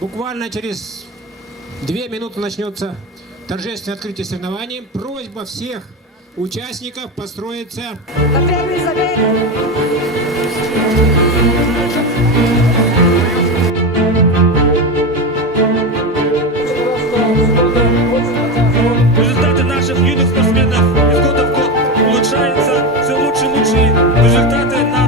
Буквально через 2 минуты начнется торжественное открытие соревнований. Просьба всех участников построиться. Результаты наших юных спортсменов из года в год улучшаются, все лучше и лучше результаты на...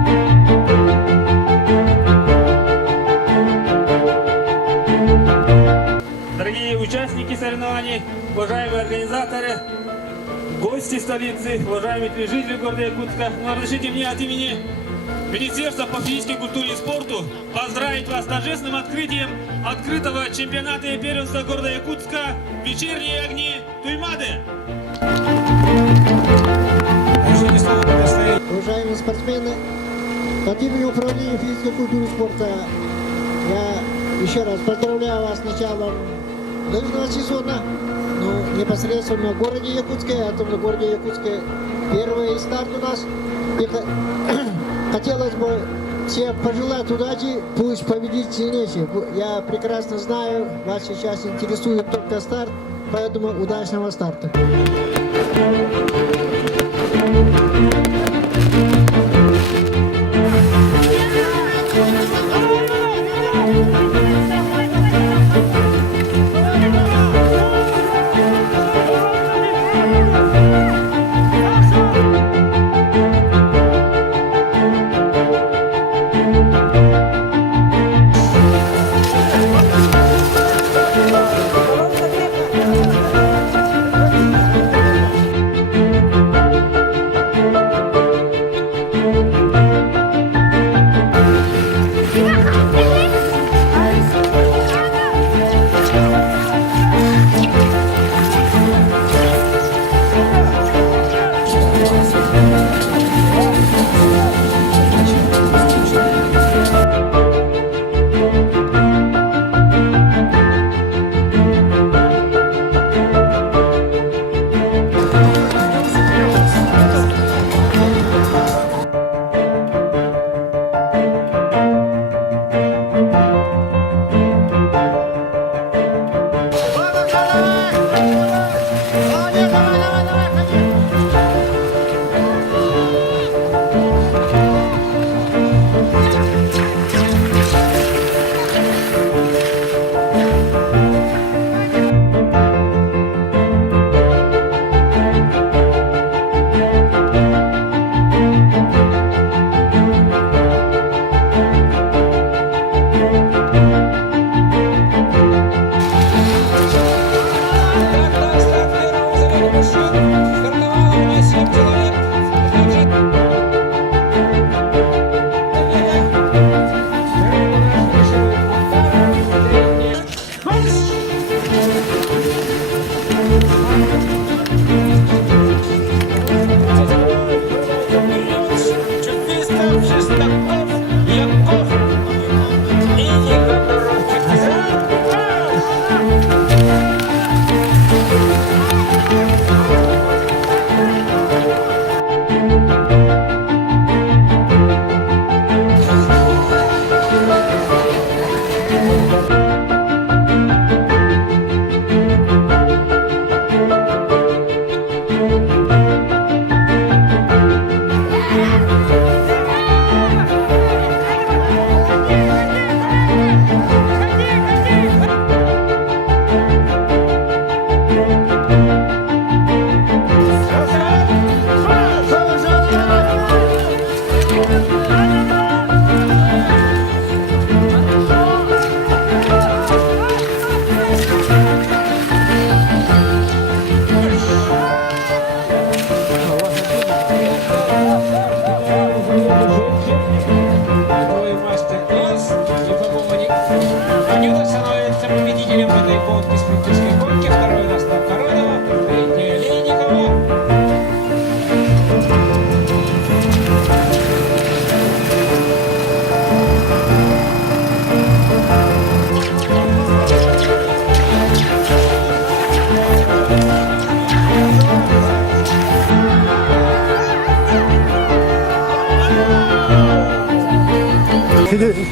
Дорогие участники соревнований, уважаемые организаторы, гости столицы, уважаемые жители города Якутска, разрешите мне от имени Министерства по физической культуре и спорту поздравить вас с торжественным открытием открытого чемпионата и первенства города Якутска «Вечерние огни Туймады». Уважаемые спортсмены, от имени Управления физической культуры и спорта я еще раз поздравляю вас с началом лыжного сезона. Ну, непосредственно в городе Якутске, а то в городе Якутске первый старт у нас. И хотелось бы всем пожелать удачи, пусть победит сильнейший. Я прекрасно знаю, вас сейчас интересует только старт, поэтому удачного старта.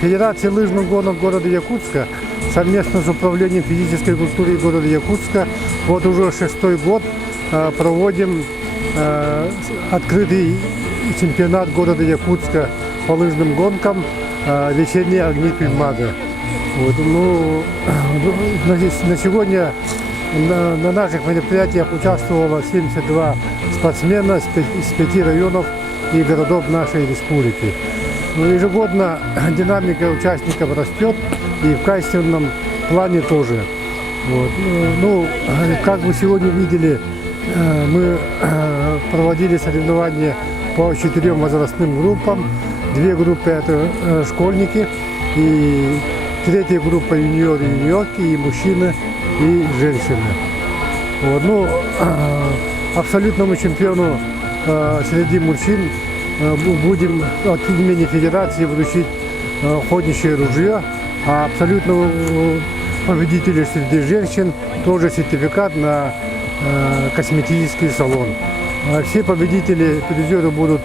Федерация лыжных гонок города Якутска совместно с Управлением физической культуры города Якутска вот уже 6-й год проводим открытый чемпионат города Якутска по лыжным гонкам «Весенние огни Пельмады». Вот, ну, на сегодня на наших мероприятиях участвовало 72 спортсмена из 5 районов и городов нашей республики. Но ежегодно динамика участников растет, и в качественном плане тоже. Вот. Ну, как вы сегодня видели, мы проводили соревнования по 4 возрастным группам. 2 группы это школьники, и 3-я группа юниоры, юниорки, и мужчины, и женщины. Вот. Ну, абсолютному чемпиону среди мужчин будем от имени Федерации вручить охотничье ружье, а абсолютному победителю среди женщин тоже сертификат на косметический салон. Все победители, призеры будут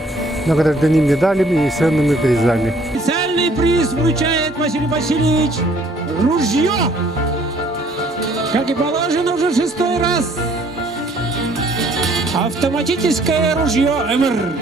награждены медалями и ценными призами. Специальный приз вручает Василий Васильевич ружье. Как и положено, уже 6-й раз. Автоматическое ружье МР.